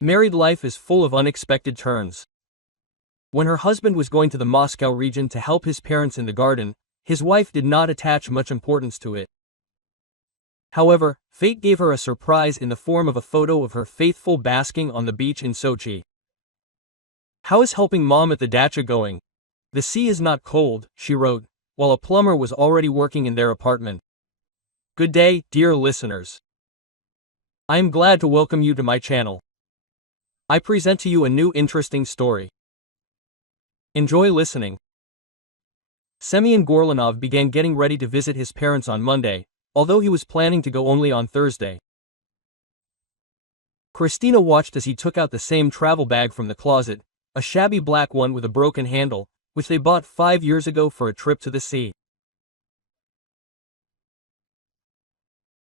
Married life is full of unexpected turns. When her husband was going to the Moscow region to help his parents in the garden, his wife did not attach much importance to it. However, fate gave her a surprise in the form of a photo of her faithful basking on the beach in Sochi. "How is helping mom at the dacha going? The sea is not cold," she wrote, while a plumber was already working in their apartment. Good day, dear listeners. I am glad to welcome you to my channel. I present to you a new interesting story. Enjoy listening. Semyon Gorlanov began getting ready to visit his parents on Monday, although he was planning to go only on Thursday. Christina watched as he took out the same travel bag from the closet, a shabby black one with a broken handle, which they bought 5 years ago for a trip to the sea.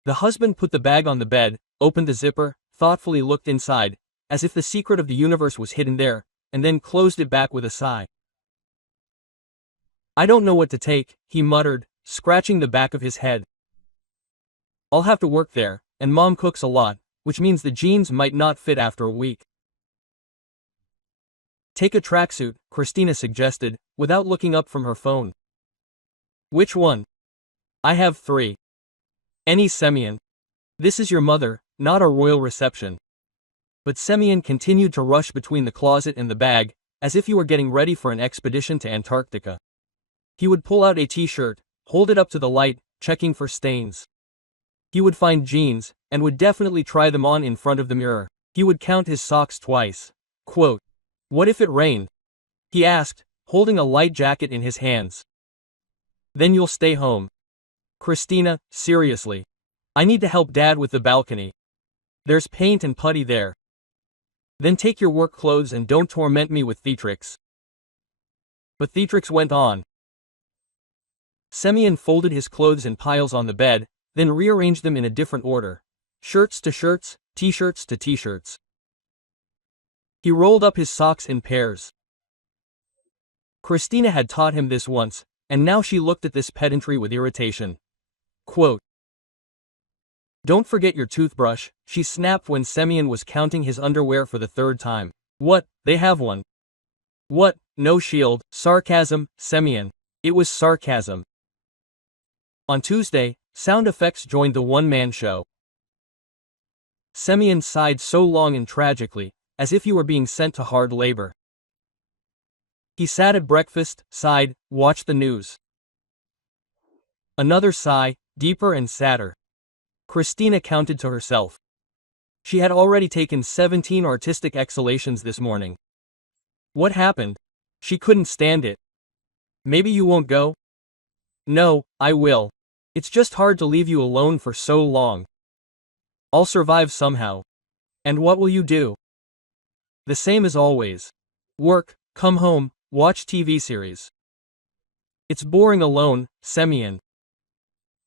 The husband put the bag on the bed, opened the zipper, thoughtfully looked inside, as if the secret of the universe was hidden there, and then closed it back with a sigh. "I don't know what to take," he muttered, scratching the back of his head. "I'll have to work there, and mom cooks a lot, which means the jeans might not fit after a week." "Take a tracksuit," Christina suggested, without looking up from her phone. "Which one?" "I have 3. Any Semyon. This is your mother, not a royal reception." But Semyon continued to rush between the closet and the bag, as if he were getting ready for an expedition to Antarctica. He would pull out a t-shirt, hold it up to the light, checking for stains. He would find jeans, and would definitely try them on in front of the mirror. He would count his socks twice. Quote, "What if it rained?" he asked, holding a light jacket in his hands. "Then you'll stay home." "Christina, seriously. I need to help Dad with the balcony. There's paint and putty there." "Then take your work clothes and don't torment me with theatrics." But theatrics went on. Semyon folded his clothes in piles on the bed, then rearranged them in a different order. Shirts to shirts, t-shirts to t-shirts. He rolled up his socks in pairs. Christina had taught him this once, and now she looked at this pedantry with irritation. Quote, "Don't forget your toothbrush," she snapped when Semyon was counting his underwear for the 3rd time. "What, they have one?" "What, no shield." Sarcasm, Semyon. It was sarcasm. On Tuesday, sound effects joined the one-man show. Semyon sighed so long and tragically, as if he were being sent to hard labor. He sat at breakfast, sighed, watched the news. Another sigh, deeper and sadder. Christina counted to herself. She had already taken 17 artistic exhalations this morning. What happened? She couldn't stand it. "Maybe you won't go?" "No, I will. It's just hard to leave you alone for so long." "I'll survive somehow." "And what will you do?" "The same as always. Work, come home, watch TV series." "It's boring alone, Semyon."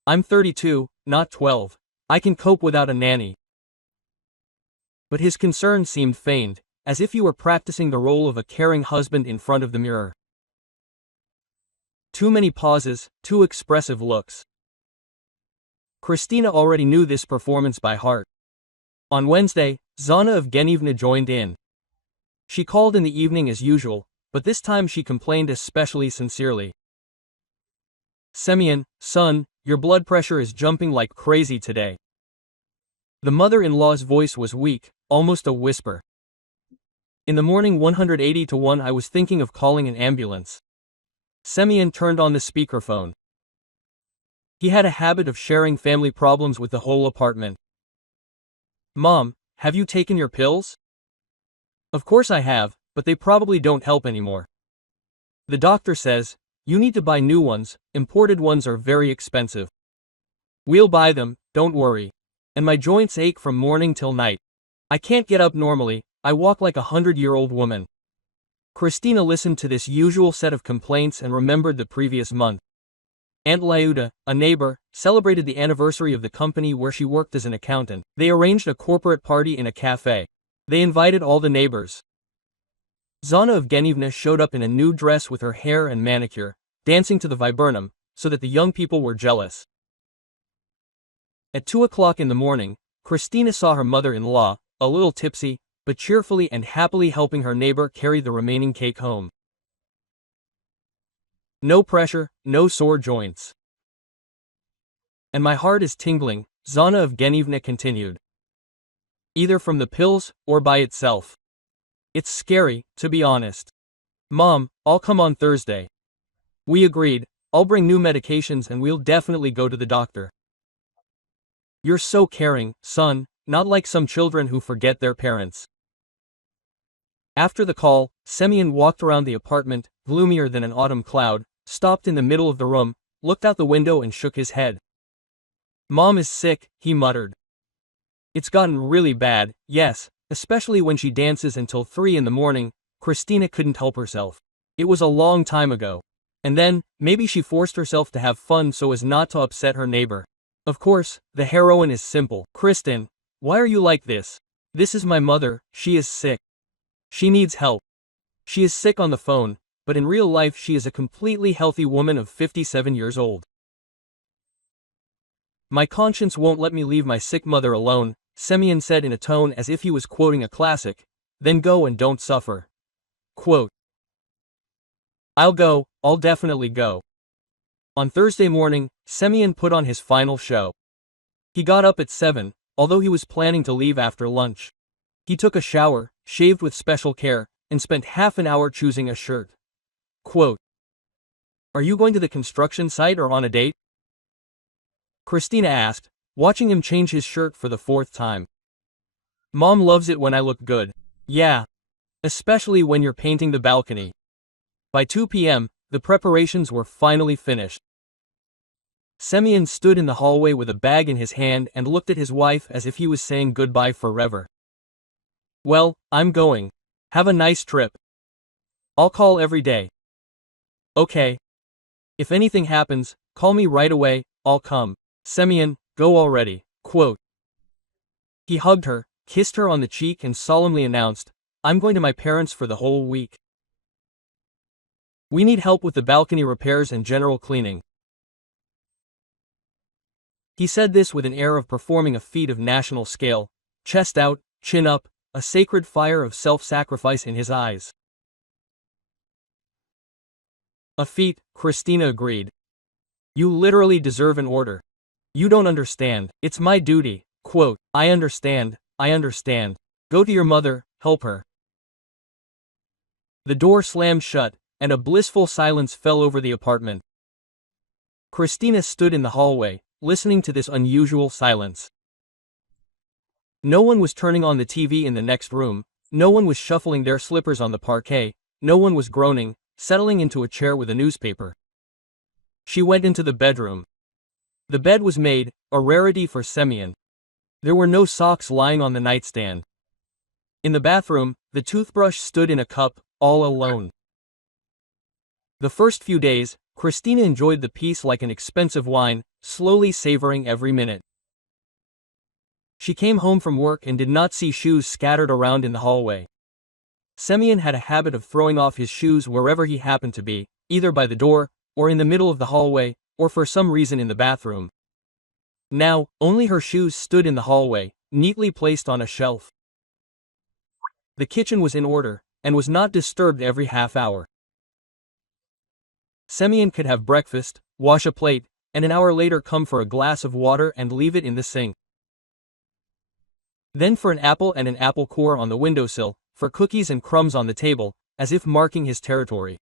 "I'm 32, not 12. I can cope without a nanny." But his concern seemed feigned, as if he were practicing the role of a caring husband in front of the mirror. Too many pauses, too expressive looks. Christina already knew this performance by heart. On Wednesday, Zana Evgenievna joined in. She called in the evening as usual, but this time she complained especially sincerely. "Semyon, son, your blood pressure is jumping like crazy today." The mother-in-law's voice was weak, almost a whisper. "In the morning 180 to 1 I was thinking of calling an ambulance." Semyon turned on the speakerphone. He had a habit of sharing family problems with the whole apartment. "Mom, have you taken your pills?" "Of course I have, but they probably don't help anymore. The doctor says, you need to buy new ones, imported ones are very expensive." "We'll buy them, don't worry. And my joints ache from morning till night. I can't get up normally, I walk like a 100-year-old woman." Christina listened to this usual set of complaints and remembered the previous month. Aunt Liuda, a neighbor, celebrated the anniversary of the company where she worked as an accountant. They arranged a corporate party in a cafe. They invited all the neighbors. Zana Evgenievna showed up in a new dress with her hair and manicure, dancing to the viburnum, so that the young people were jealous. At 2 o'clock in the morning, Christina saw her mother-in-law, a little tipsy, but cheerfully and happily helping her neighbor carry the remaining cake home. No pressure, no sore joints. And my heart is tingling, Zana Evgenievna continued. Either from the pills, or by itself. It's scary, to be honest. Mom, I'll come on Thursday. We agreed, I'll bring new medications and we'll definitely go to the doctor. You're so caring, son, not like some children who forget their parents. After the call, Semyon walked around the apartment, gloomier than an autumn cloud, stopped in the middle of the room, looked out the window and shook his head. Mom is sick, he muttered. It's gotten really bad, yes, especially when she dances until 3 in the morning. Christina couldn't help herself. It was a long time ago. And then, maybe she forced herself to have fun so as not to upset her neighbor. Of course, the heroine is simple. Kristen, why are you like this? This is my mother, she is sick. She needs help. She is sick on the phone, but in real life she is a completely healthy woman of 57 years old. My conscience won't let me leave my sick mother alone, Semyon said in a tone as if he was quoting a classic. Then go and don't suffer. Quote. I'll definitely go. On Thursday morning, Semyon put on his final show. He got up at 7, although he was planning to leave after lunch. He took a shower, shaved with special care, and spent half an hour choosing a shirt. Quote. Are you going to the construction site or on a date? Christina asked, watching him change his shirt for the 4th time. Mom loves it when I look good. Yeah. Especially when you're painting the balcony. By 2 p.m., the preparations were finally finished. Semyon stood in the hallway with a bag in his hand and looked at his wife as if he was saying goodbye forever. Well, I'm going. Have a nice trip. I'll call every day. Okay. If anything happens, call me right away, I'll come. Semyon, go already. Quote. He hugged her, kissed her on the cheek and solemnly announced, I'm going to my parents for the whole week. We need help with the balcony repairs and general cleaning. He said this with an air of performing a feat of national scale, chest out, chin up, a sacred fire of self-sacrifice in his eyes. A feat, Christina agreed. You literally deserve an order. You don't understand, it's my duty. Quote, I understand. Go to your mother, help her. The door slammed shut, and a blissful silence fell over the apartment. Christina stood in the hallway, listening to this unusual silence. No one was turning on the TV in the next room, no one was shuffling their slippers on the parquet, no one was groaning, settling into a chair with a newspaper. She went into the bedroom. The bed was made, a rarity for Semyon. There were no socks lying on the nightstand. In the bathroom, the toothbrush stood in a cup, all alone. The first few days, Christina enjoyed the peace like an expensive wine, slowly savoring every minute. She came home from work and did not see shoes scattered around in the hallway. Semyon had a habit of throwing off his shoes wherever he happened to be, either by the door, or in the middle of the hallway, or for some reason in the bathroom. Now, only her shoes stood in the hallway, neatly placed on a shelf. The kitchen was in order, and was not disturbed every half hour. Semyon could have breakfast, wash a plate, and an hour later come for a glass of water and leave it in the sink. Then for an apple and an apple core on the windowsill, for cookies and crumbs on the table, as if marking his territory.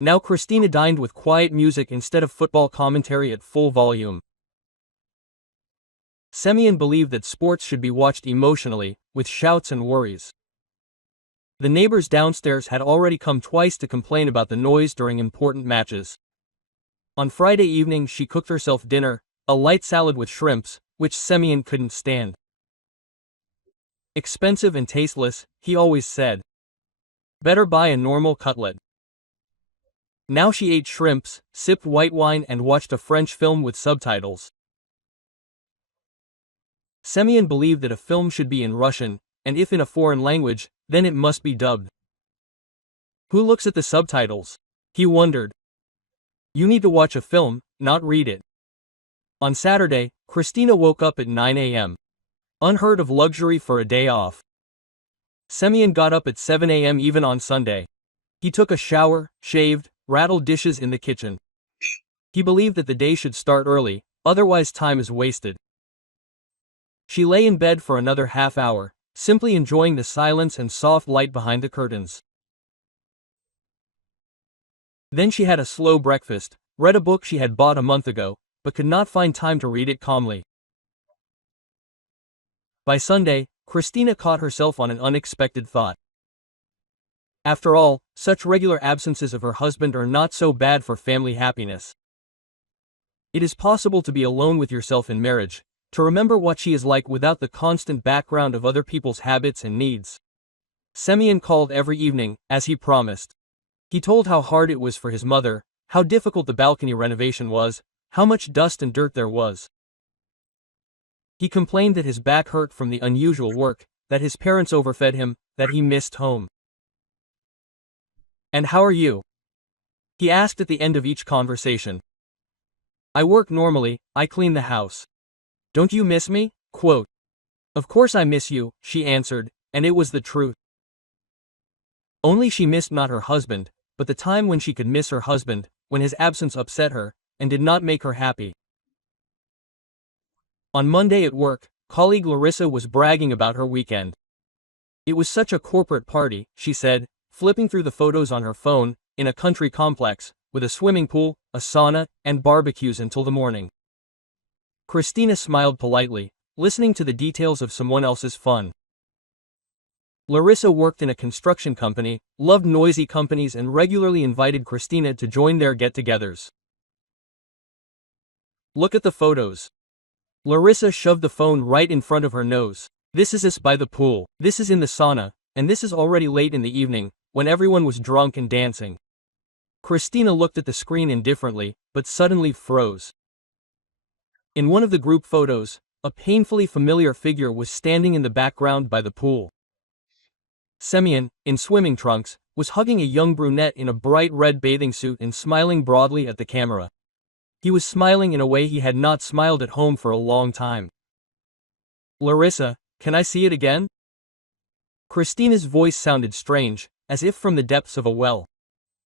Now Christina dined with quiet music instead of football commentary at full volume. Semyon believed that sports should be watched emotionally, with shouts and worries. The neighbors downstairs had already come twice to complain about the noise during important matches. On Friday evening she cooked herself dinner, a light salad with shrimps, which Semyon couldn't stand. Expensive and tasteless, he always said. Better buy a normal cutlet. Now she ate shrimps, sipped white wine and watched a French film with subtitles. Semyon believed that a film should be in Russian, and if in a foreign language, then it must be dubbed. Who looks at the subtitles? He wondered. You need to watch a film, not read it. On Saturday, Christina woke up at 9 a.m. Unheard of luxury for a day off. Semyon got up at 7 a.m. even on Sunday. He took a shower, shaved, rattled dishes in the kitchen. He believed that the day should start early, otherwise time is wasted. She lay in bed for another half hour, simply enjoying the silence and soft light behind the curtains. Then she had a slow breakfast, read a book she had bought a month ago, but could not find time to read it calmly. By Sunday, Christina caught herself on an unexpected thought. After all, such regular absences of her husband are not so bad for family happiness. It is possible to be alone with yourself in marriage, to remember what she is like without the constant background of other people's habits and needs. Semyon called every evening, as he promised. He told how hard it was for his mother, how difficult the balcony renovation was, how much dust and dirt there was. He complained that his back hurt from the unusual work, that his parents overfed him, that he missed home. "And how are you?" he asked at the end of each conversation. "I work normally, I clean the house. Don't you miss me?" Quote. "Of course I miss you," she answered, and it was the truth. Only she missed not her husband, but the time when she could miss her husband, when his absence upset her, and did not make her happy. On Monday at work, colleague Larissa was bragging about her weekend. "It was such a corporate party," she said, flipping through the photos on her phone, in a country complex, with a swimming pool, a sauna, and barbecues until the morning. Christina smiled politely, listening to the details of someone else's fun. Larissa worked in a construction company, loved noisy companies and regularly invited Christina to join their get-togethers. "Look at the photos." Larissa shoved the phone right in front of her nose. "This is us by the pool, this is in the sauna, and this is already late in the evening, when everyone was drunk and dancing." Christina looked at the screen indifferently, but suddenly froze. In one of the group photos, a painfully familiar figure was standing in the background by the pool. Semyon, in swimming trunks, was hugging a young brunette in a bright red bathing suit and smiling broadly at the camera. He was smiling in a way he had not smiled at home for a long time. "Larissa, can I see it again?" Christina's voice sounded strange, as if from the depths of a well.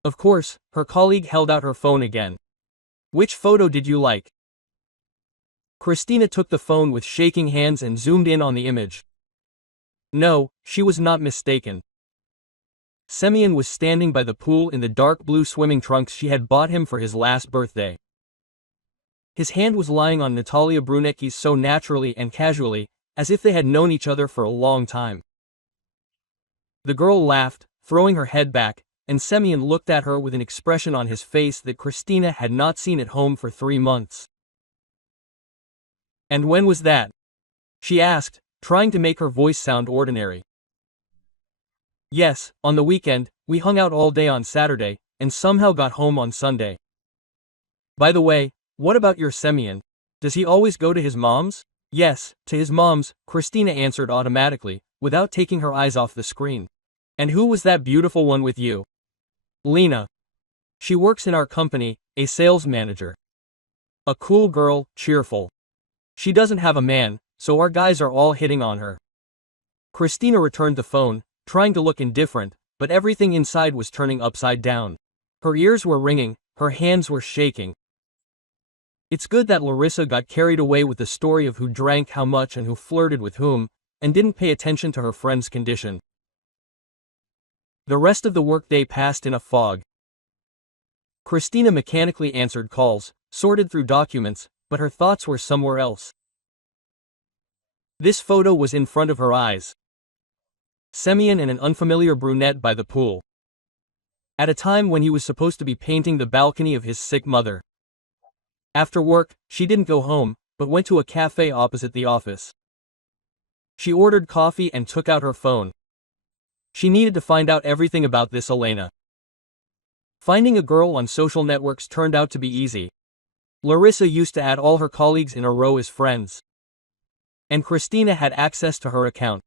Of course, her colleague held out her phone again. "Which photo did you like?" Christina took the phone with shaking hands and zoomed in on the image. No, she was not mistaken. Semyon was standing by the pool in the dark blue swimming trunks she had bought him for his last birthday. His hand was lying on Natalia Brunecki's so naturally and casually, as if they had known each other for a long time. The girl laughed, throwing her head back, and Semyon looked at her with an expression on his face that Christina had not seen at home for 3 months. "And when was that?" she asked, trying to make her voice sound ordinary. "Yes, on the weekend, we hung out all day on Saturday, and somehow got home on Sunday." "By the way, what about your Semyon? Does he always go to his mom's?" "Yes, to his mom's," Christina answered automatically, without taking her eyes off the screen. "And who was that beautiful one with you?" "Lena. She works in our company, a sales manager. A cool girl, cheerful. She doesn't have a man, so our guys are all hitting on her." Christina returned the phone, trying to look indifferent, but everything inside was turning upside down. Her ears were ringing, her hands were shaking. It's good that Larissa got carried away with the story of who drank how much and who flirted with whom, and didn't pay attention to her friend's condition. The rest of the workday passed in a fog. Christina mechanically answered calls, sorted through documents, but her thoughts were somewhere else. This photo was in front of her eyes. Semyon and an unfamiliar brunette by the pool. At a time when he was supposed to be painting the balcony of his sick mother. After work, she didn't go home, but went to a cafe opposite the office. She ordered coffee and took out her phone. She needed to find out everything about this Elena. Finding a girl on social networks turned out to be easy. Larissa used to add all her colleagues in a row as friends. And Christina had access to her account.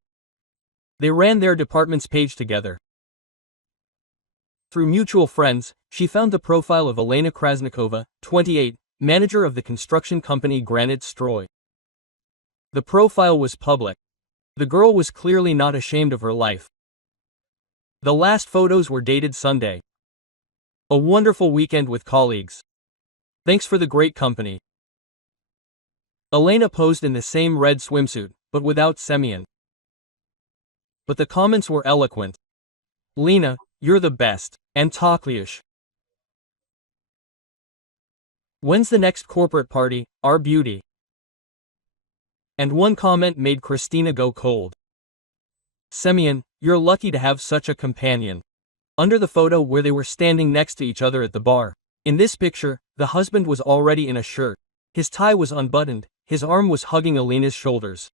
They ran their department's page together. Through mutual friends, she found the profile of Elena Krasnikova, 28, manager of the construction company Granite Stroy. The profile was public. The girl was clearly not ashamed of her life. The last photos were dated Sunday. A wonderful weekend with colleagues. Thanks for the great company. Elena posed in the same red swimsuit, but without Semyon. But the comments were eloquent. Lena, you're the best. And Tokliush. When's the next corporate party, our beauty? And one comment made Christina go cold. Semyon, you're lucky to have such a companion. Under the photo where they were standing next to each other at the bar. In this picture, the husband was already in a shirt. His tie was unbuttoned, his arm was hugging Elena's shoulders.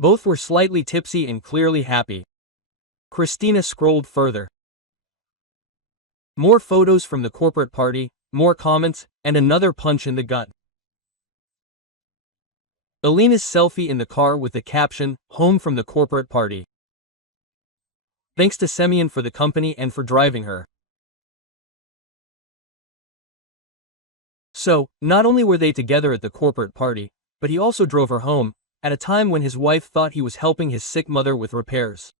Both were slightly tipsy and clearly happy. Christina scrolled further. More photos from the corporate party, more comments, and another punch in the gut. Elena's selfie in the car with the caption, "Home from the corporate party." Thanks to Semyon for the company and for driving her. So, not only were they together at the corporate party, but he also drove her home, at a time when his wife thought he was helping his sick mother with repairs.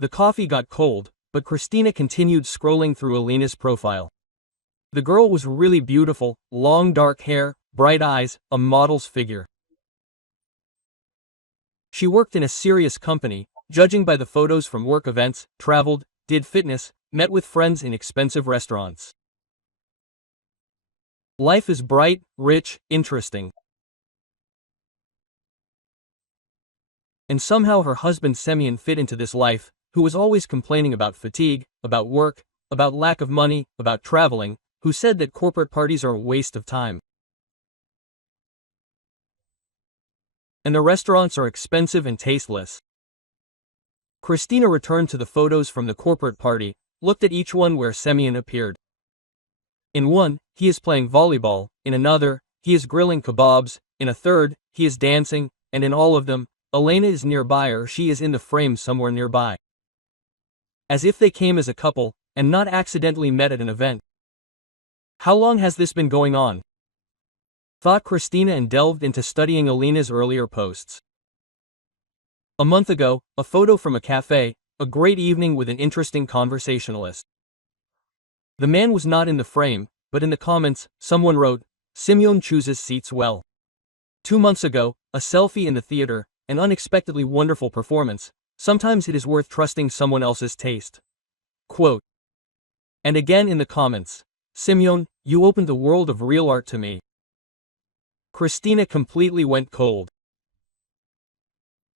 The coffee got cold, but Christina continued scrolling through Elena's profile. The girl was really beautiful, long dark hair, bright eyes, a model's figure. She worked in a serious company, judging by the photos from work events, traveled, did fitness, met with friends in expensive restaurants. Life is bright, rich, interesting. And somehow her husband Semyon fit into this life, who was always complaining about fatigue, about work, about lack of money, about traveling, who said that corporate parties are a waste of time. And the restaurants are expensive and tasteless. Christina returned to the photos from the corporate party, looked at each one where Semyon appeared. In one, he is playing volleyball, in another, he is grilling kebabs, in a third, he is dancing, and in all of them, Elena is nearby or she is in the frame somewhere nearby. As if they came as a couple, and not accidentally met at an event. How long has this been going on? Thought Christina and delved into studying Elena's earlier posts. A month ago, a photo from a cafe, a great evening with an interesting conversationalist. The man was not in the frame, but in the comments, someone wrote, "Semyon chooses seats well." 2 months ago, a selfie in the theater, an unexpectedly wonderful performance. Sometimes it is worth trusting someone else's taste. Quote. And again in the comments, "Semyon, you opened the world of real art to me." Christina completely went cold.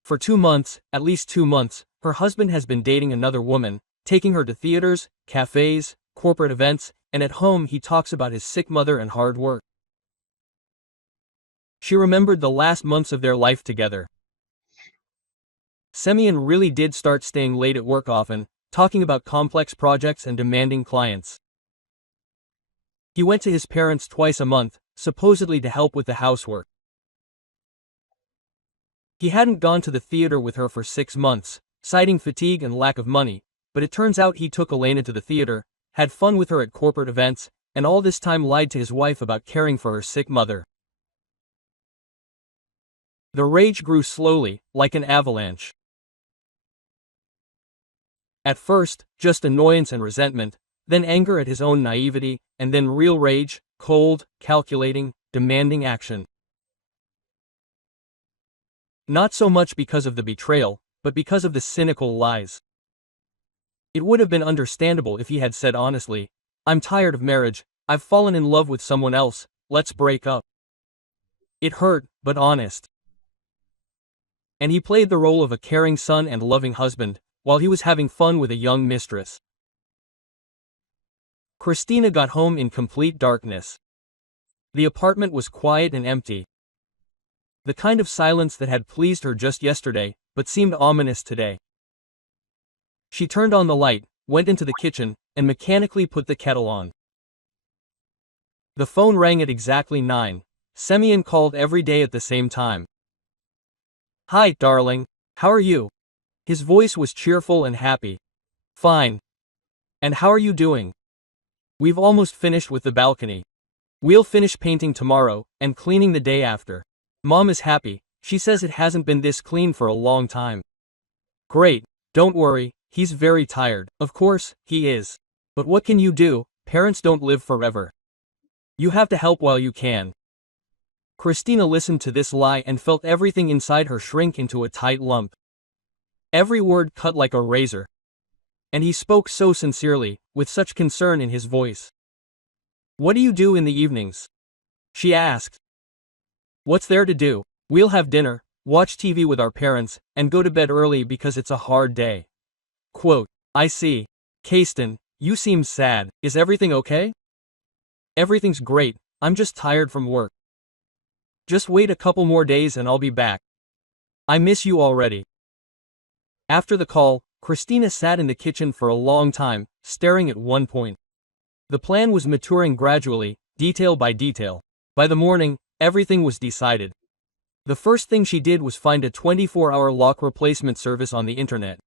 For 2 months, at least 2 months, her husband has been dating another woman, taking her to theaters, cafes, corporate events, and at home he talks about his sick mother and hard work. She remembered the last months of their life together. Semyon really did start staying late at work often, talking about complex projects and demanding clients. He went to his parents twice a month, supposedly to help with the housework. He hadn't gone to the theater with her for 6 months, citing fatigue and lack of money, but it turns out he took Elena to the theater, had fun with her at corporate events, and all this time lied to his wife about caring for her sick mother. The rage grew slowly, like an avalanche. At first, just annoyance and resentment, then anger at his own naivety, and then real rage, cold, calculating, demanding action. Not so much because of the betrayal, but because of the cynical lies. It would have been understandable if he had said honestly, "I'm tired of marriage, I've fallen in love with someone else, let's break up." It hurt, but honest. And he played the role of a caring son and loving husband, while he was having fun with a young mistress. Christina got home in complete darkness. The apartment was quiet and empty. The kind of silence that had pleased her just yesterday, but seemed ominous today. She turned on the light, went into the kitchen, and mechanically put the kettle on. The phone rang at exactly 9. Semyon called every day at the same time. "Hi, darling. How are you?" His voice was cheerful and happy. "Fine. And how are you doing?" "We've almost finished with the balcony. We'll finish painting tomorrow, and cleaning the day after." Mom is happy, she says it hasn't been this clean for a long time. Great, don't worry, he's very tired, of course, he is. But what can you do, parents don't live forever. You have to help while you can. Christina listened to this lie and felt everything inside her shrink into a tight lump. Every word cut like a razor. And he spoke so sincerely, with such concern in his voice. What do you do in the evenings? She asked. What's there to do? We'll have dinner, watch TV with our parents, and go to bed early because it's a hard day. Quote, I see. Kasten, you seem sad, is everything okay? Everything's great, I'm just tired from work. Just wait a couple more days and I'll be back. I miss you already. After the call, Christina sat in the kitchen for a long time, staring at one point. The plan was maturing gradually, detail by detail. By the morning, everything was decided. The first thing she did was find a 24-hour lock replacement service on the internet.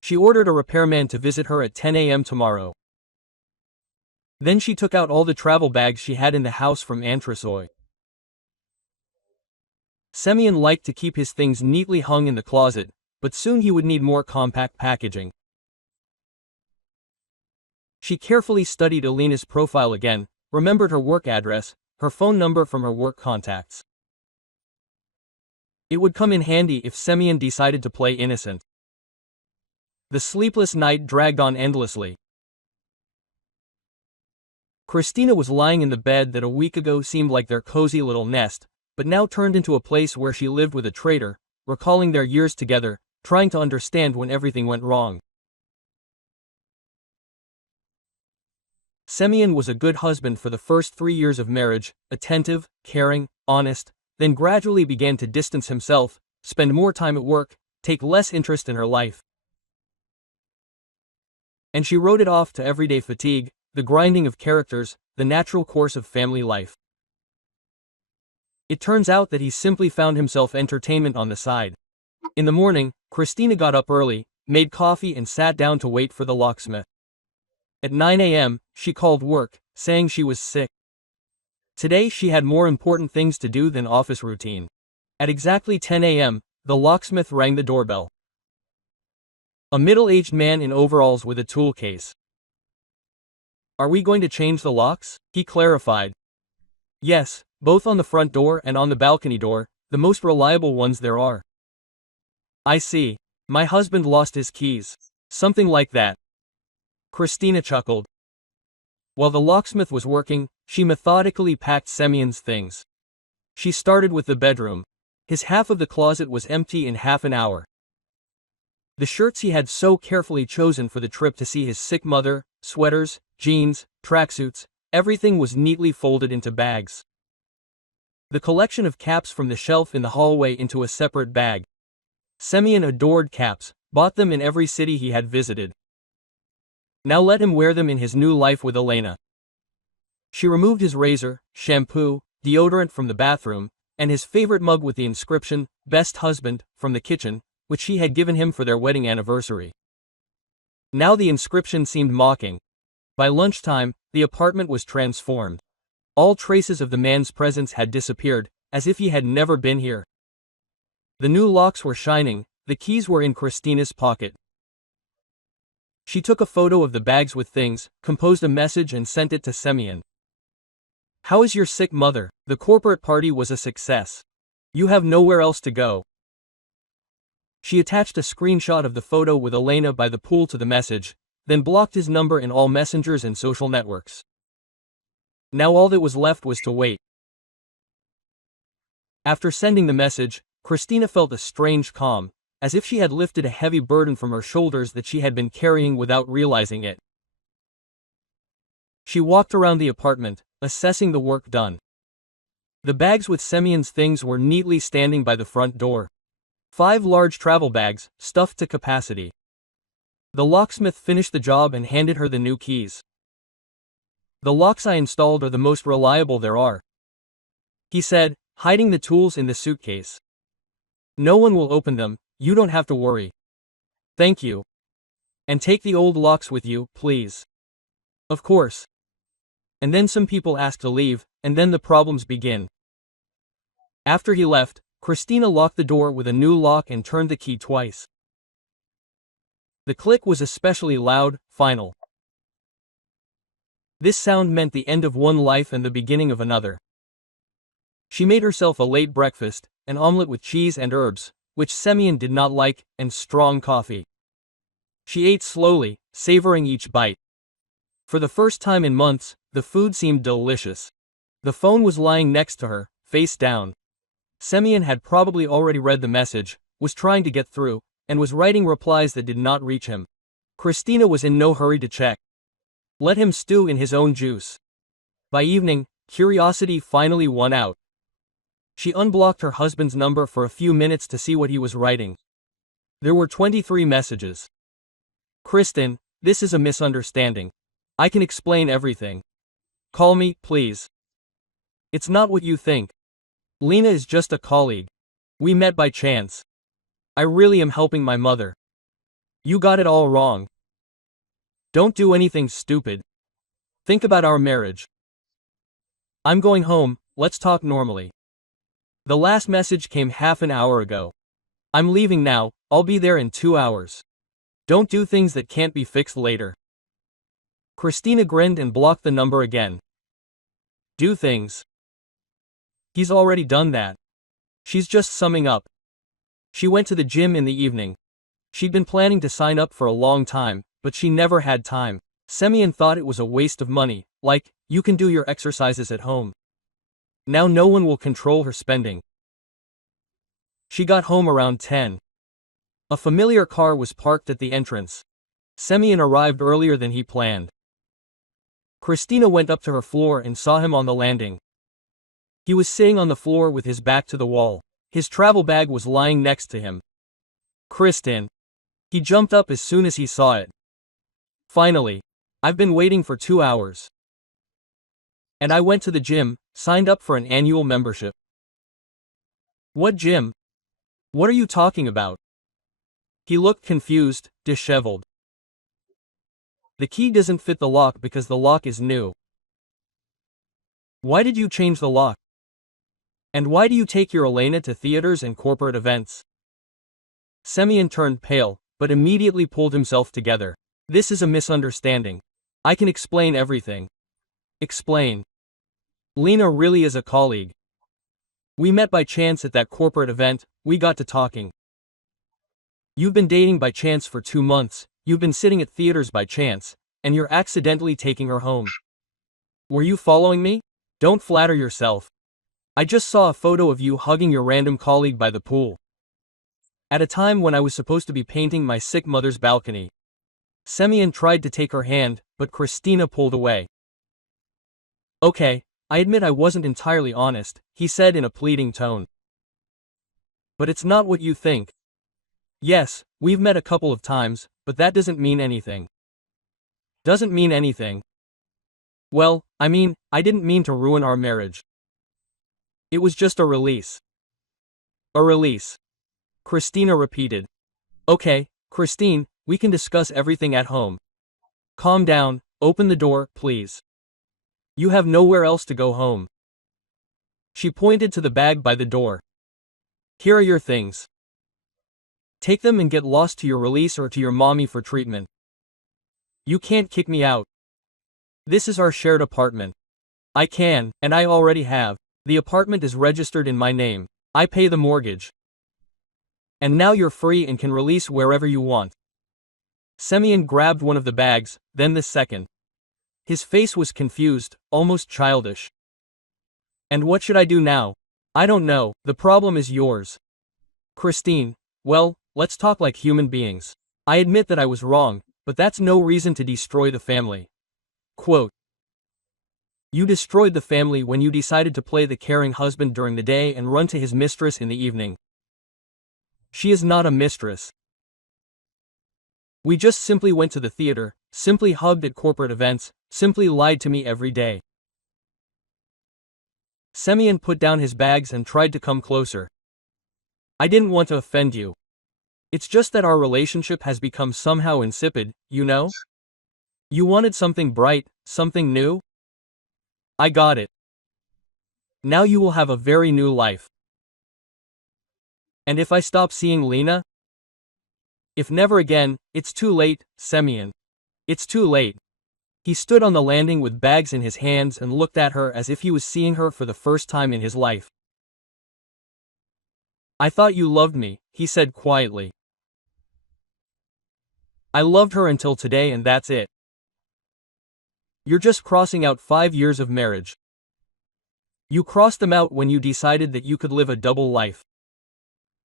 She ordered a repairman to visit her at 10 a.m. tomorrow. Then she took out all the travel bags she had in the house from Antresoy. Semyon liked to keep his things neatly hung in the closet, but soon he would need more compact packaging. She carefully studied Alina's profile again, remembered her work address, her phone number from her work contacts. It would come in handy if Semyon decided to play innocent. The sleepless night dragged on endlessly. Christina was lying in the bed that a week ago seemed like their cozy little nest, but now turned into a place where she lived with a traitor, recalling their years together, trying to understand when everything went wrong. Semyon was a good husband for the first 3 years of marriage, attentive, caring, honest, then gradually began to distance himself, spend more time at work, take less interest in her life. And she wrote it off to everyday fatigue, the grinding of characters, the natural course of family life. It turns out that he simply found himself entertainment on the side. In the morning, Christina got up early, made coffee and sat down to wait for the locksmith. At 9 a.m., she called work, saying she was sick. Today she had more important things to do than office routine. At exactly 10 a.m., the locksmith rang the doorbell. A middle-aged man in overalls with a tool case. Are we going to change the locks? He clarified. Yes, both on the front door and on the balcony door, the most reliable ones there are. I see. My husband lost his keys. Something like that. Christina chuckled. While the locksmith was working, she methodically packed Semyon's things. She started with the bedroom. His half of the closet was empty in half an hour. The shirts he had so carefully chosen for the trip to see his sick mother, sweaters, jeans, tracksuits, everything was neatly folded into bags. The collection of caps from the shelf in the hallway into a separate bag. Semyon adored caps, bought them in every city he had visited. Now let him wear them in his new life with Elena. She removed his razor, shampoo, deodorant from the bathroom, and his favorite mug with the inscription, Best Husband, from the kitchen, which she had given him for their wedding anniversary. Now the inscription seemed mocking. By lunchtime, the apartment was transformed. All traces of the man's presence had disappeared, as if he had never been here. The new locks were shining, the keys were in Christina's pocket. She took a photo of the bags with things, composed a message and sent it to Semyon. How is your sick mother? The corporate party was a success. You have nowhere else to go. She attached a screenshot of the photo with Elena by the pool to the message, then blocked his number in all messengers and social networks. Now all that was left was to wait. After sending the message, Christina felt a strange calm, as if she had lifted a heavy burden from her shoulders that she had been carrying without realizing it. She walked around the apartment, assessing the work done. The bags with Semyon's things were neatly standing by the front door. 5 large travel bags, stuffed to capacity. The locksmith finished the job and handed her the new keys. The locks I installed are the most reliable there are, he said, hiding the tools in the suitcase. No one will open them, you don't have to worry. Thank you. And take the old locks with you, please. Of course. And then some people ask to leave, and then the problems begin. After he left, Christina locked the door with a new lock and turned the key twice. The click was especially loud, final. This sound meant the end of one life and the beginning of another. She made herself a late breakfast, an omelette with cheese and herbs, which Semyon did not like, and strong coffee. She ate slowly, savoring each bite. For the first time in months, the food seemed delicious. The phone was lying next to her, face down. Semyon had probably already read the message, was trying to get through, and was writing replies that did not reach him. Christina was in no hurry to check. Let him stew in his own juice. By evening, curiosity finally won out. She unblocked her husband's number for a few minutes to see what he was writing. There were 23 messages. Kristen, this is a misunderstanding. I can explain everything. Call me, please. It's not what you think. Lena is just a colleague. We met by chance. I really am helping my mother. You got it all wrong. Don't do anything stupid. Think about our marriage. I'm going home, let's talk normally. The last message came half an hour ago. I'm leaving now, I'll be there in 2 hours. Don't do things that can't be fixed later. Christina grinned and blocked the number again. Do things. He's already done that. She's just summing up. She went to the gym in the evening. She'd been planning to sign up for a long time, but she never had time. Semyon thought it was a waste of money, like, you can do your exercises at home. Now no one will control her spending. She got home around 10. A familiar car was parked at the entrance. Semyon arrived earlier than he planned. Christina went up to her floor and saw him on the landing. He was sitting on the floor with his back to the wall. His travel bag was lying next to him. Kristen. He jumped up as soon as he saw it. Finally. I've been waiting for 2 hours. And I went to the gym, signed up for an annual membership. What gym? What are you talking about? He looked confused, disheveled. The key doesn't fit the lock because the lock is new. Why did you change the lock? And why do you take your Elena to theaters and corporate events? Semyon turned pale, but immediately pulled himself together. This is a misunderstanding. I can explain everything. Explain. Lena really is a colleague. We met by chance at that corporate event, we got to talking. You've been dating by chance for 2 months, you've been sitting at theaters by chance, and you're accidentally taking her home. Were you following me? Don't flatter yourself. I just saw a photo of you hugging your random colleague by the pool. At a time when I was supposed to be painting my sick mother's balcony. Semyon tried to take her hand, but Christina pulled away. Okay, I admit I wasn't entirely honest, he said in a pleading tone. But it's not what you think. Yes, we've met a couple of times, but that doesn't mean anything. Doesn't mean anything. Well, I mean, I didn't mean to ruin our marriage. It was just a release. A release. Christina repeated. Okay, Christine, we can discuss everything at home. Calm down, open the door, please. You have nowhere else to go home. She pointed to the bag by the door. Here are your things. Take them and get lost to your release or to your mommy for treatment. You can't kick me out. This is our shared apartment. I can, and I already have. The apartment is registered in my name. I pay the mortgage. And now you're free and can release wherever you want. Semyon grabbed one of the bags, then the second. His face was confused, almost childish. And what should I do now? I don't know, the problem is yours. Christine, well, let's talk like human beings. I admit that I was wrong, but that's no reason to destroy the family. Quote. You destroyed the family when you decided to play the caring husband during the day and run to his mistress in the evening. She is not a mistress. We just simply went to the theater, simply hugged at corporate events, simply lied to me every day. Semyon put down his bags and tried to come closer. I didn't want to offend you. It's just that our relationship has become somehow insipid, you know? You wanted something bright, something new? I got it. Now you will have a very new life. And if I stop seeing Lena? If never again, it's too late, Semyon. It's too late. He stood on the landing with bags in his hands and looked at her as if he was seeing her for the first time in his life. I thought you loved me, he said quietly. I loved her until today and that's it. You're just crossing out 5 years of marriage. You crossed them out when you decided that you could live a double life.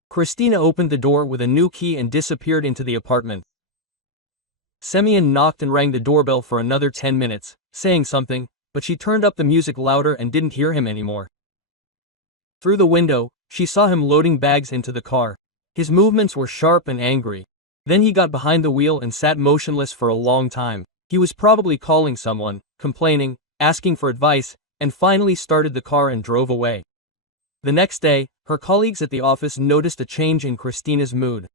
Christina opened the door with a new key and disappeared into the apartment. Semyon knocked and rang the doorbell for another 10 minutes, saying something, but she turned up the music louder and didn't hear him anymore. Through the window, she saw him loading bags into the car. His movements were sharp and angry. Then he got behind the wheel and sat motionless for a long time. He was probably calling someone, complaining, asking for advice, and finally started the car and drove away. The next day, her colleagues at the office noticed a change in Christina's mood.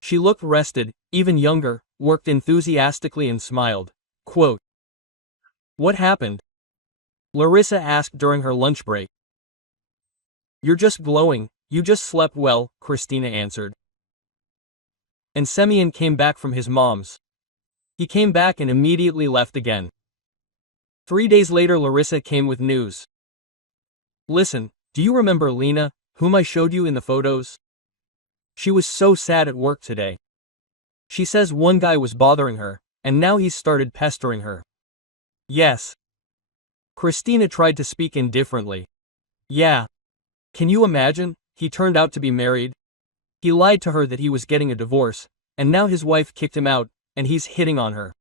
She looked rested, even younger, worked enthusiastically and smiled. Quote, "What happened?" Larissa asked during her lunch break. "You're just glowing, you just slept well," Christina answered. And Semyon came back from his mom's. He came back and immediately left again. 3 days later Larissa came with news. "Listen, do you remember Lena, whom I showed you in the photos? She was so sad at work today. She says one guy was bothering her, and now he's started pestering her." "Yes." Christina tried to speak indifferently. "Yeah. Can you imagine, he turned out to be married? He lied to her that he was getting a divorce, and now his wife kicked him out, and he's hitting on her.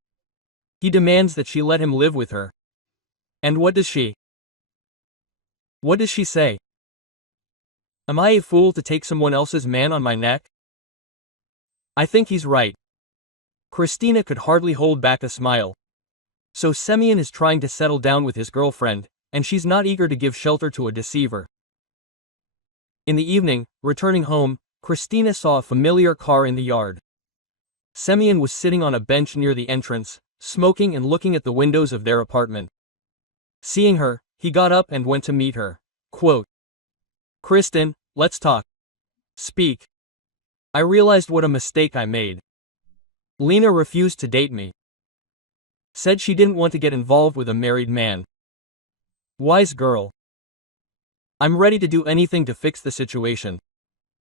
He demands that she let him live with her. And what does she say? Am I a fool to take someone else's man on my neck? I think he's right." Christina could hardly hold back a smile. So Semyon is trying to settle down with his girlfriend, and she's not eager to give shelter to a deceiver. In the evening, returning home, Christina saw a familiar car in the yard. Semyon was sitting on a bench near the entrance, smoking and looking at the windows of their apartment. Seeing her, he got up and went to meet her. Quote, "Kristen, let's talk. Speak. I realized what a mistake I made. Lena refused to date me. Said she didn't want to get involved with a married man. Wise girl. I'm ready to do anything to fix the situation.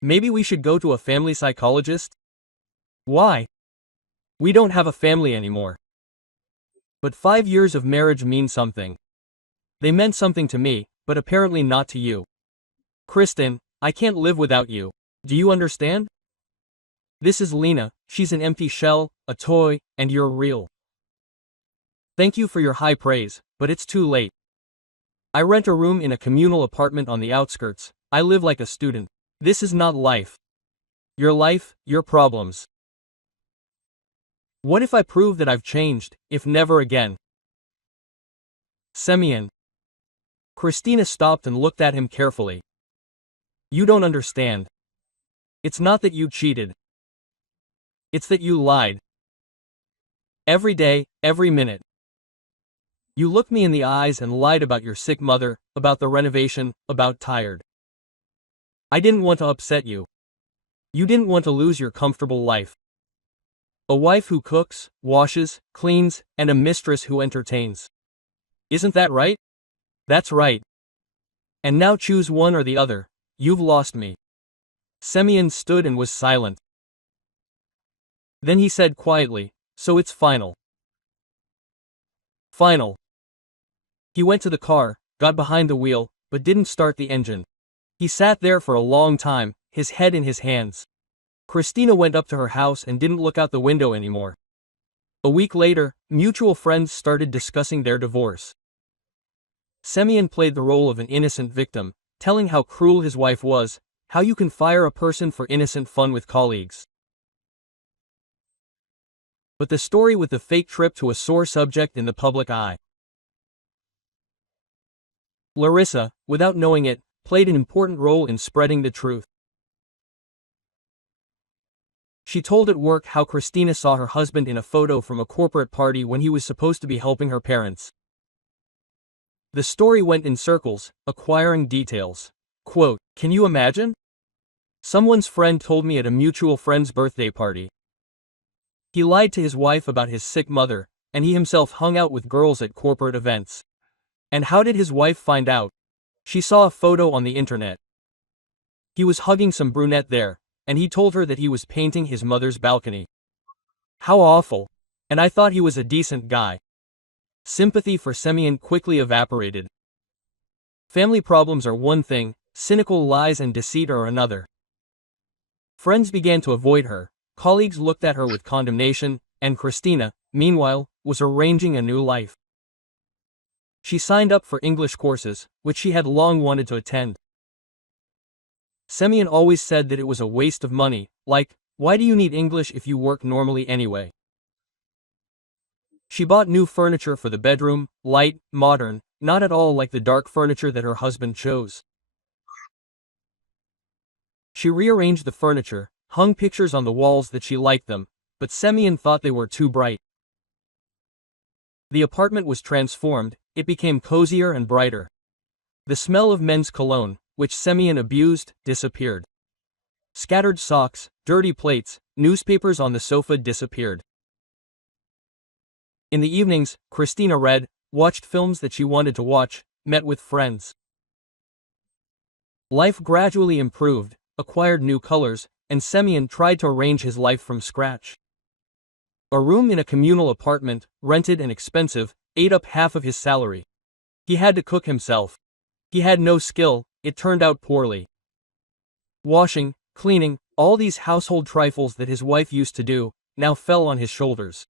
Maybe we should go to a family psychologist?" "Why? We don't have a family anymore." "But 5 years of marriage mean something. They meant something to me, but apparently not to you. Kristen, I can't live without you. Do you understand? This is Lena, she's an empty shell, a toy, and you're real. Thank you for your high praise, but it's too late. I rent a room in a communal apartment on the outskirts. I live like a student. This is not life. Your problems. What if I prove that I've changed, if never again?" Semyon. Christina stopped and looked at him carefully. "You don't understand. It's not that you cheated. It's that you lied. Every day, every minute. You looked me in the eyes and lied about your sick mother, about the renovation, about tired. I didn't want to upset you. You didn't want to lose your comfortable life. A wife who cooks, washes, cleans, and a mistress who entertains. Isn't that right? That's right. And now choose one or the other. You've lost me." Semyon stood and was silent. Then he said quietly, "So it's final." "Final." He went to the car, got behind the wheel, but didn't start the engine. He sat there for a long time, his head in his hands. Christina went up to her house and didn't look out the window anymore. A week later, mutual friends started discussing their divorce. Semyon played the role of an innocent victim, telling how cruel his wife was, how you can fire a person for innocent fun with colleagues. But the story with the fake trip to a sore subject in the public eye. Larissa, without knowing it, played an important role in spreading the truth. She told at work how Christina saw her husband in a photo from a corporate party when he was supposed to be helping her parents. The story went in circles, acquiring details. Quote, "Can you imagine? Someone's friend told me at a mutual friend's birthday party. He lied to his wife about his sick mother, and he himself hung out with girls at corporate events. And how did his wife find out? She saw a photo on the internet. He was hugging some brunette there, and he told her that he was painting his mother's balcony. How awful. And I thought he was a decent guy. Sympathy for Semyon quickly evaporated. Family problems are one thing, cynical lies and deceit are another. Friends began to avoid her, colleagues looked at her with condemnation, and Christina, meanwhile, was arranging a new life. She signed up for English courses, which she had long wanted to attend. Semyon always said that it was a waste of money, like, why do you need English if you work normally anyway? She bought new furniture for the bedroom, light, modern, not at all like the dark furniture that her husband chose. She rearranged the furniture, hung pictures on the walls that she liked them, but Semyon thought they were too bright. The apartment was transformed, it became cozier and brighter. The smell of men's cologne, which Semyon abused, disappeared. Scattered socks, dirty plates, newspapers on the sofa disappeared. In the evenings, Christina read, watched films that she wanted to watch, met with friends. Life gradually improved, acquired new colors, and Semyon tried to arrange his life from scratch. A room in a communal apartment, rented and expensive, ate up half of his salary. He had to cook himself. He had no skill, it turned out poorly. Washing, cleaning, all these household trifles that his wife used to do, now fell on his shoulders.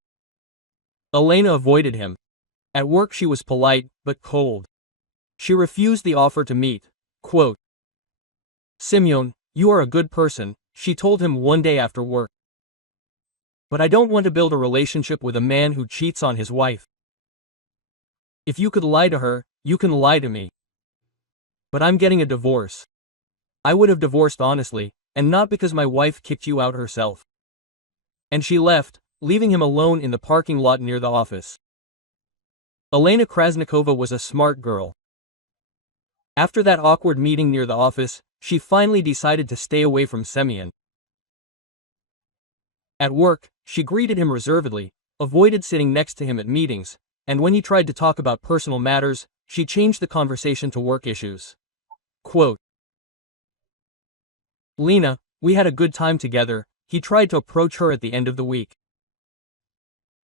Elena avoided him. At work she was polite, but cold. She refused the offer to meet. Quote, Semyon, you are a good person, she told him one day after work. But I don't want to build a relationship with a man who cheats on his wife. If you could lie to her, you can lie to me. But I'm getting a divorce. I would have divorced honestly, and not because my wife kicked you out herself. And she left, leaving him alone in the parking lot near the office. Elena Krasnikova was a smart girl. After that awkward meeting near the office, she finally decided to stay away from Semyon. At work, she greeted him reservedly, avoided sitting next to him at meetings, and when he tried to talk about personal matters, she changed the conversation to work issues. Quote, Lena, we had a good time together, he tried to approach her at the end of the week.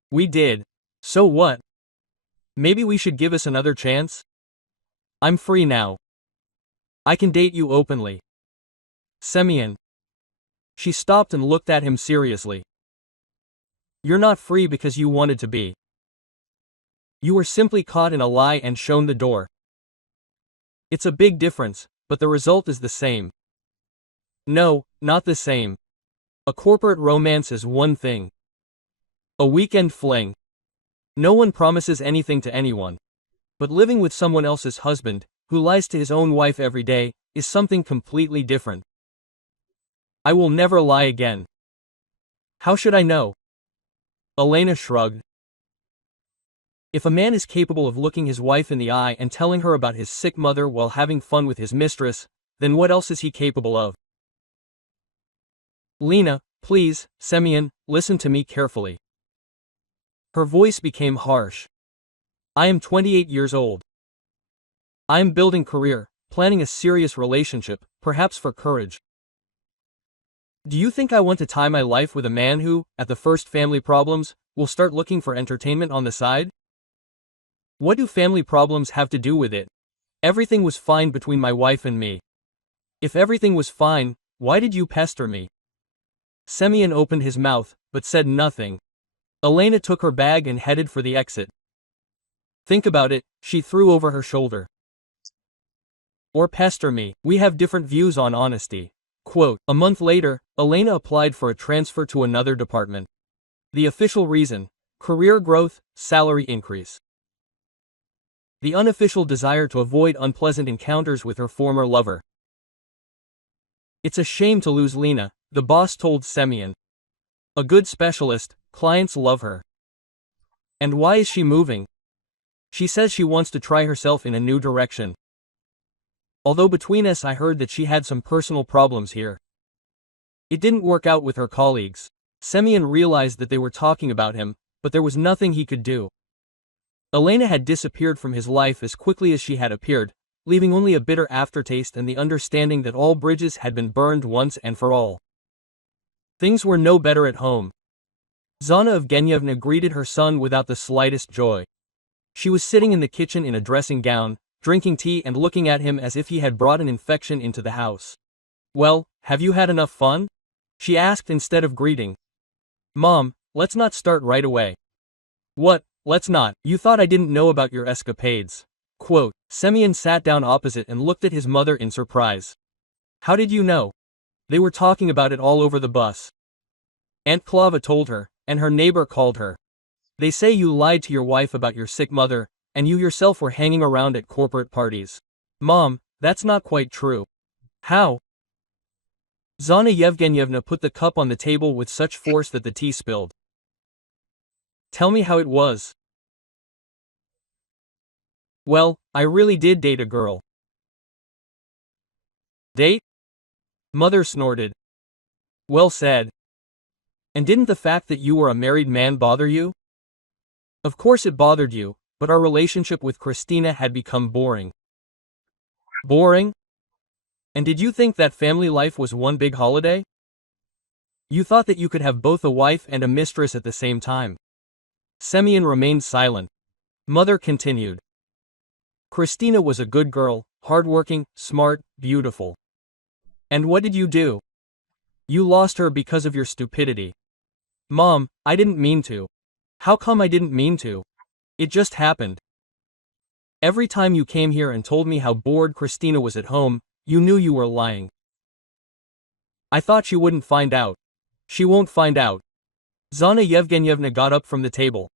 We did. So what? Maybe we should give us another chance? I'm free now. I can date you openly. Semyon. She stopped and looked at him seriously. You're not free because you wanted to be. You were simply caught in a lie and shown the door. It's a big difference, but the result is the same. No, not the same. A corporate romance is one thing. A weekend fling. No one promises anything to anyone. But living with someone else's husband, who lies to his own wife every day, is something completely different. I will never lie again. How should I know? Elena shrugged. If a man is capable of looking his wife in the eye and telling her about his sick mother while having fun with his mistress, then what else is he capable of? Lena, please, Semyon, listen to me carefully. Her voice became harsh. I am 28 years old. I am building career, planning a serious relationship, perhaps for courage. Do you think I want to tie my life with a man who, at the first family problems, will start looking for entertainment on the side? What do family problems have to do with it? Everything was fine between my wife and me. If everything was fine, why did you pester me? Semyon opened his mouth, but said nothing. Elena took her bag and headed for the exit. Think about it, she threw over her shoulder. Or pester me, we have different views on honesty. Quote, a month later, Elena applied for a transfer to another department. The official reason, career growth, salary increase. The unofficial desire to avoid unpleasant encounters with her former lover. It's a shame to lose Lena, the boss told Semyon. A good specialist, clients love her. And why is she moving? She says she wants to try herself in a new direction. Although between us I heard that she had some personal problems here. It didn't work out with her colleagues. Semyon realized that they were talking about him, but there was nothing he could do. Elena had disappeared from his life as quickly as she had appeared, leaving only a bitter aftertaste and the understanding that all bridges had been burned once and for all. Things were no better at home. Zana Evgenyevna greeted her son without the slightest joy. She was sitting in the kitchen in a dressing gown, drinking tea and looking at him as if he had brought an infection into the house. "Well, have you had enough fun?" she asked instead of greeting. "Mom, let's not start right away." "What, let's not? You thought I didn't know about your escapades." Quote, Semyon sat down opposite and looked at his mother in surprise. "How did you know?" "They were talking about it all over the bus. Aunt Klava told her, and her neighbor called her. They say you lied to your wife about your sick mother, and you yourself were hanging around at corporate parties." "Mom, that's not quite true." "How?" Zana Yevgenyevna put the cup on the table with such force that the tea spilled. "Tell me how it was." "Well, I really did date a girl." "Date?" Mother snorted. "Well said. And didn't the fact that you were a married man bother you?" "Of course it bothered you, but our relationship with Christina had become boring." "Boring? And did you think that family life was one big holiday? You thought that you could have both a wife and a mistress at the same time." Semyon remained silent. Mother continued. "Christina was a good girl, hardworking, smart, beautiful. And what did you do? You lost her because of your stupidity." "Mom, I didn't mean to." "How come I didn't mean to? It just happened. Every time you came here and told me how bored Christina was at home, you knew you were lying. I thought she wouldn't find out. She won't find out." Zana Yevgenyevna got up from the table.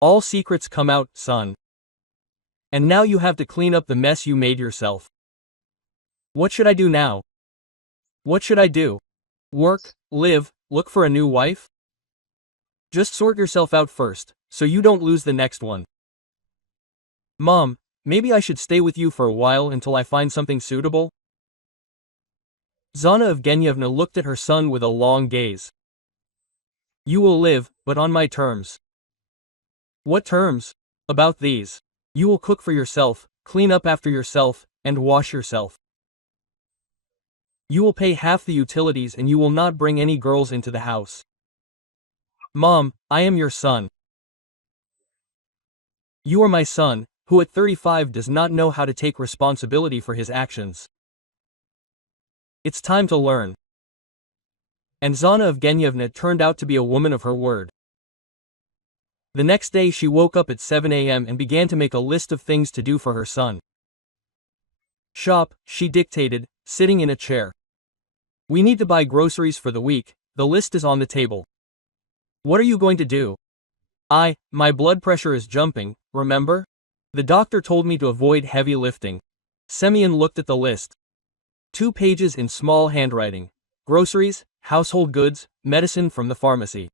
"All secrets come out, son. And now you have to clean up the mess you made yourself." "What should I do now?" "What should I do? Work, live, look for a new wife? Just sort yourself out first, so you don't lose the next one." "Mom, maybe I should stay with you for a while until I find something suitable?" Zana Evgenyevna looked at her son with a long gaze. "You will live, but on my terms." "What terms?" "About these. You will cook for yourself, clean up after yourself, and wash yourself. You will pay half the utilities and you will not bring any girls into the house." "Mom, I am your son." "You are my son, who at 35 does not know how to take responsibility for his actions. It's time to learn." And Zana Evgenyevna turned out to be a woman of her word. The next day she woke up at 7 a.m. and began to make a list of things to do for her son. "Shop," she dictated, sitting in a chair. "We need to buy groceries for the week, the list is on the table." "What are you going to do?" My blood pressure is jumping, remember? The doctor told me to avoid heavy lifting." Semyon looked at the list. 2 pages in small handwriting. Groceries, household goods, medicine from the pharmacy.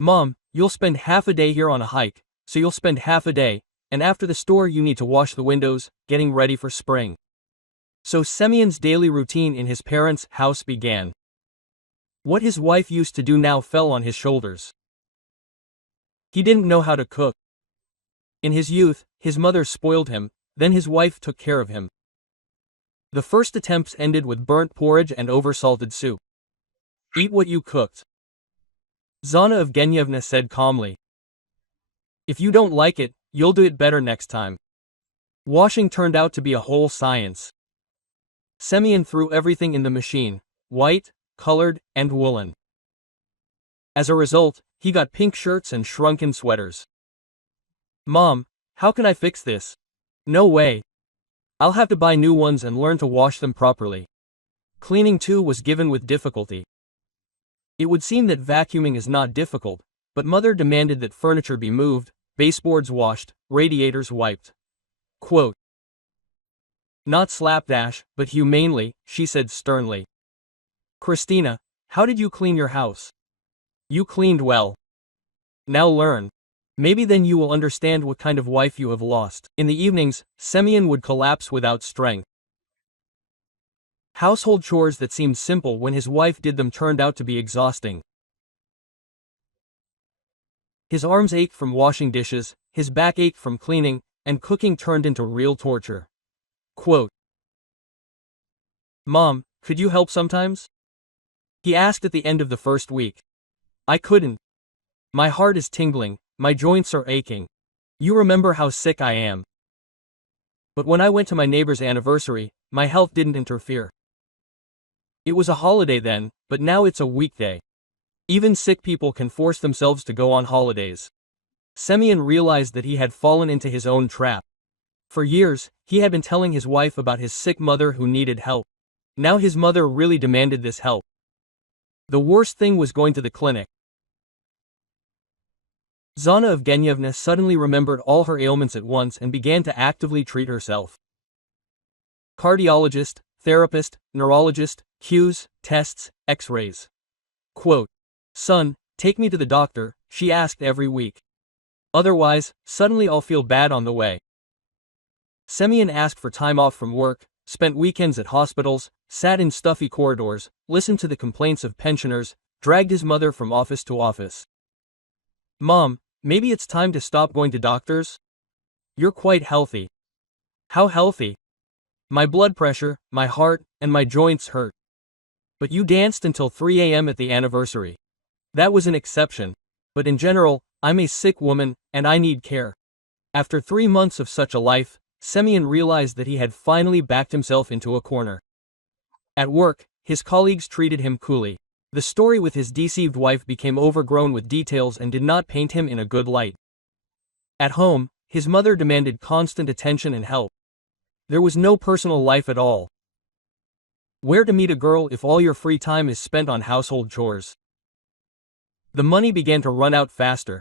"Mom, you'll spend half a day here on a hike, so you'll spend half a day, and after the store you need to wash the windows, getting ready for spring." So Semyon's daily routine in his parents' house began. What his wife used to do now fell on his shoulders. He didn't know how to cook. In his youth, his mother spoiled him, then his wife took care of him. The first attempts ended with burnt porridge and oversalted soup. "Eat what you cooked," Zana Evgenyevna said calmly. "If you don't like it, you'll do it better next time." Washing turned out to be a whole science. Semyon threw everything in the machine, white, colored, and woolen. As a result, he got pink shirts and shrunken sweaters. "Mom, how can I fix this?" "No way. I'll have to buy new ones and learn to wash them properly." Cleaning too was given with difficulty. It would seem that vacuuming is not difficult, but mother demanded that furniture be moved, baseboards washed, radiators wiped. Quote, "Not slapdash, but humanely," she said sternly. "Christina, how did you clean your house? You cleaned well. Now learn. Maybe then you will understand what kind of wife you have lost." In the evenings, Semyon would collapse without strength. Household chores that seemed simple when his wife did them turned out to be exhausting. His arms ached from washing dishes, his back ached from cleaning, and cooking turned into real torture. Quote, "Mom, could you help sometimes?" he asked at the end of the first week. "I couldn't. My heart is tingling, my joints are aching. You remember how sick I am. But when I went to my neighbor's anniversary, my health didn't interfere. It was a holiday then, but now it's a weekday. Even sick people can force themselves to go on holidays." Semyon realized that he had fallen into his own trap. For years, he had been telling his wife about his sick mother who needed help. Now his mother really demanded this help. The worst thing was going to the clinic. Zana Evgenyevna suddenly remembered all her ailments at once and began to actively treat herself. Cardiologist, therapist, neurologist, Qs, tests, x-rays. Quote, "Son, take me to the doctor," she asked every week. "Otherwise, suddenly I'll feel bad on the way." Semyon asked for time off from work, spent weekends at hospitals, sat in stuffy corridors, listened to the complaints of pensioners, dragged his mother from office to office. "Mom, maybe it's time to stop going to doctors? You're quite healthy." "How healthy? My blood pressure, my heart, and my joints hurt." "But you danced until 3 a.m. at the anniversary." "That was an exception. But in general, I'm a sick woman, and I need care." After 3 months of such a life, Semyon realized that he had finally backed himself into a corner. At work, his colleagues treated him coolly. The story with his deceived wife became overgrown with details and did not paint him in a good light. At home, his mother demanded constant attention and help. There was no personal life at all. Where to meet a girl if all your free time is spent on household chores? The money began to run out faster.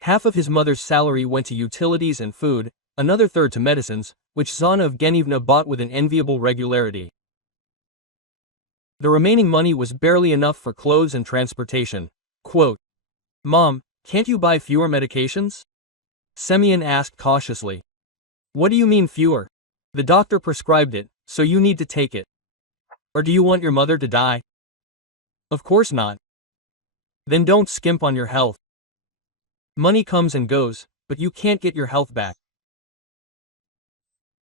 Half of his mother's salary went to utilities and food, another third to medicines, which Zana Evgenyevna bought with an enviable regularity. The remaining money was barely enough for clothes and transportation. Quote, "Mom, can't you buy fewer medications?" Semyon asked cautiously. "What do you mean fewer? The doctor prescribed it, so you need to take it. Or do you want your mother to die?" "Of course not." "Then don't skimp on your health. Money comes and goes, but you can't get your health back."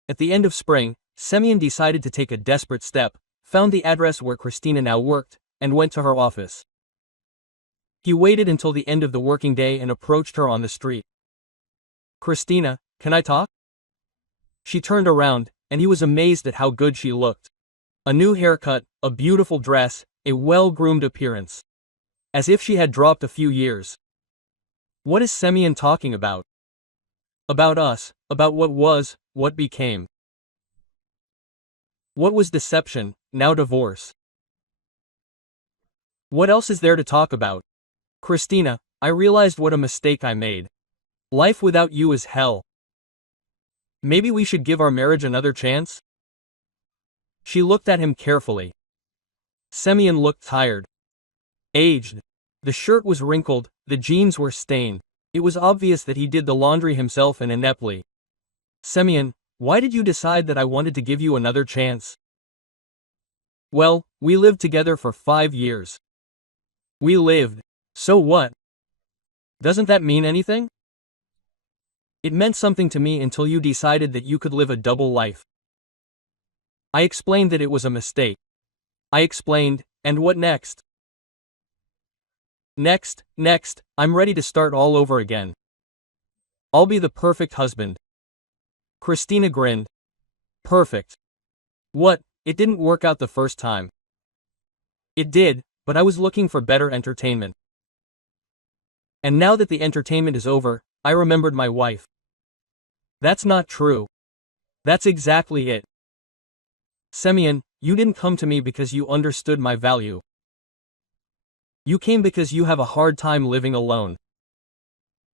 At the end of spring, Semyon decided to take a desperate step, found the address where Christina now worked, and went to her office. He waited until the end of the working day and approached her on the street. "Christina, can I talk?" She turned around, and he was amazed at how good she looked. A new haircut, a beautiful dress, a well-groomed appearance. As if she had dropped a few years. What is Semyon talking about? About us, about what was, what became. What was deception, now divorce. What else is there to talk about? Christina, I realized what a mistake I made. Life without you is hell. Maybe we should give our marriage another chance? She looked at him carefully. Semyon looked tired. Aged. The shirt was wrinkled, the jeans were stained. It was obvious that he did the laundry himself and ineptly. "Semyon, why did you decide that I wanted to give you another chance?" "Well, we lived together for 5 years. We lived. So what? Doesn't that mean anything?" "It meant something to me until you decided that you could live a double life. I explained that it was a mistake. I explained, and what next?" Next, I'm ready to start all over again. I'll be the perfect husband." Christina grinned. "Perfect. What, it didn't work out the first time?" "It did, but I was looking for better entertainment. And now that the entertainment is over, I remembered my wife." "That's not true." "That's exactly it. Semyon, you didn't come to me because you understood my value. You came because you have a hard time living alone."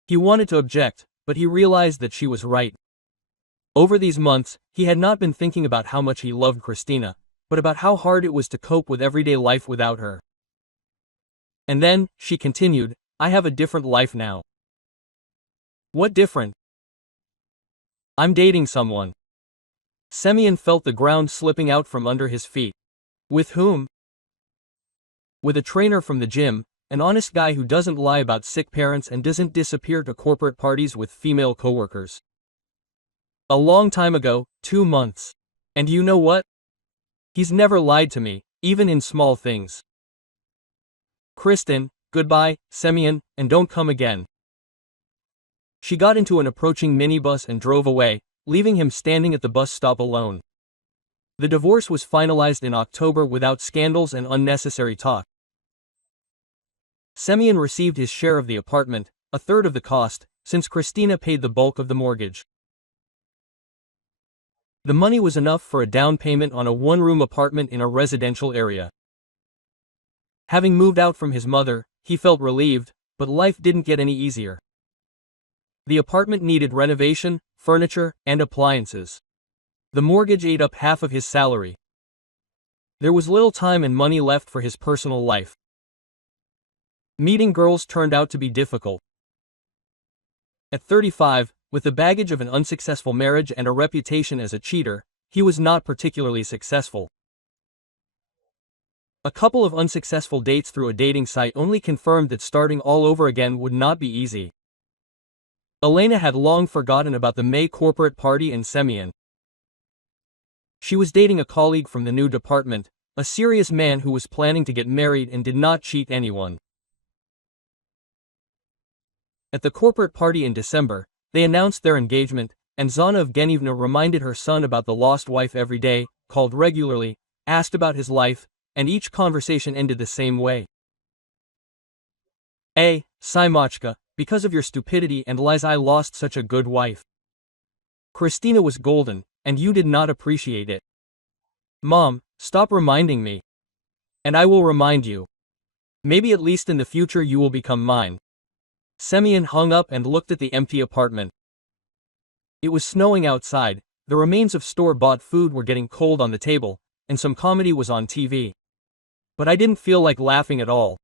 He wanted to object, but he realized that she was right. Over these months, he had not been thinking about how much he loved Christina, but about how hard it was to cope with everyday life without her. And then, she continued, "I have a different life now." "What different?" "I'm dating someone." Semyon felt the ground slipping out from under his feet. With whom? With a trainer from the gym, an honest guy who doesn't lie about sick parents and doesn't disappear to corporate parties with female coworkers. A long time ago, 2 months. And you know what? He's never lied to me, even in small things. Kristen, goodbye, Semyon, and don't come again. She got into an approaching minibus and drove away, leaving him standing at the bus stop alone. The divorce was finalized in October without scandals and unnecessary talk. Semyon received his share of the apartment, a third of the cost, since Christina paid the bulk of the mortgage. The money was enough for a down payment on a one-room apartment in a residential area. Having moved out from his mother, he felt relieved, but life didn't get any easier. The apartment needed renovation, furniture, and appliances. The mortgage ate up half of his salary. There was little time and money left for his personal life. Meeting girls turned out to be difficult. At 35, with the baggage of an unsuccessful marriage and a reputation as a cheater, he was not particularly successful. A couple of unsuccessful dates through a dating site only confirmed that starting all over again would not be easy. Elena had long forgotten about the May corporate party and Semyon. She was dating a colleague from the new department, a serious man who was planning to get married and did not cheat anyone. At the corporate party in December, they announced their engagement, and Zana Evgenievna reminded her son about the lost wife every day, called regularly, asked about his life, and each conversation ended the same way. Simochka, because of your stupidity and lies I lost such a good wife. Christina was golden, and you did not appreciate it. Mom, stop reminding me. And I will remind you. Maybe at least in the future you will become mine. Semyon hung up and looked at the empty apartment. It was snowing outside, the remains of store-bought food were getting cold on the table, and some comedy was on TV. But I didn't feel like laughing at all.